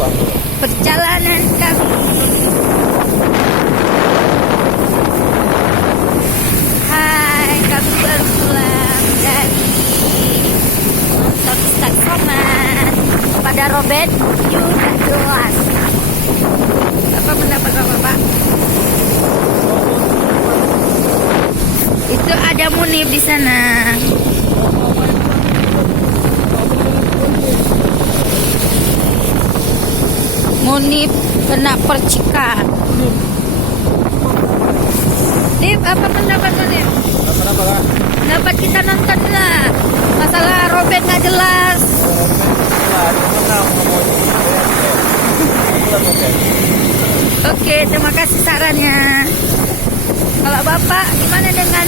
Perjalanan kami. Hai, kami baru pulang dari nonton Ustadz Somad pada Robert Yuda jelas. Apa pendapat Bapak? Itu ada Munib di sana. Munib kena percikan. Nip, apa pendapat Munib? Kenapa lah? Dapat kita nonton lah. Masalah Robert nggak jelas. Oke, terima kasih sarannya. Kalau Bapak gimana dengan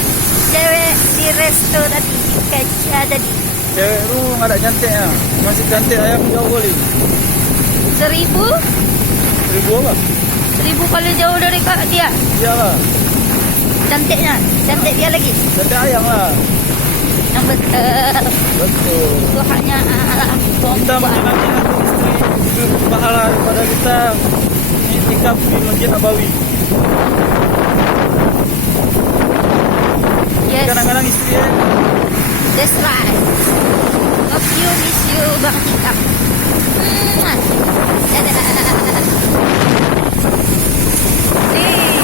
cewek di resto tadi? Kayak tadi. Cewek lu nggak ada cantiknya. Masih cantik ayam jauh kali. 1.000? 1.000 apa? 1.000 paling jauh dari dia. Iyalah. Cantiknya, cantik dia lagi. Cantik ayam lah. Yang betul. Betul. Itu hanya Kita menyenangkan istri pahala daripada kita iktikaf di Masjid Nabawi. Yes, Kadang-kadang istri ya. that's right. Love you, miss you, Bang Tikap. Dadah. Nih,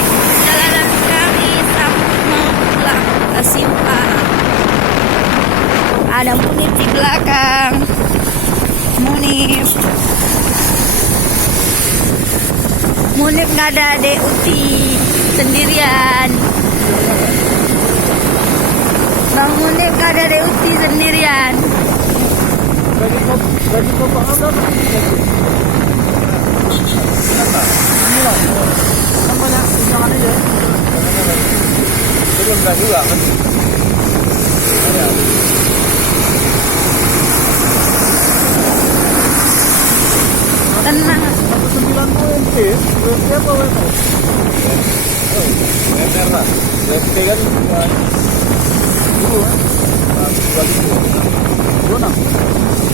jalanan kami sampai mau pulang ke Simpang. Ada Munib di belakang. Munib nggak ada adek Uti sendirian. Bang Munib nggak ada adek Uti sendirian. Bagi bapak ada apa? Kenapa? Inilah. Kan banyak undangan aja. Itu enggak juga kan? Ada. Tenang. 190 UMP apa WP? UMP lah. UMP kan dulu kan? 26.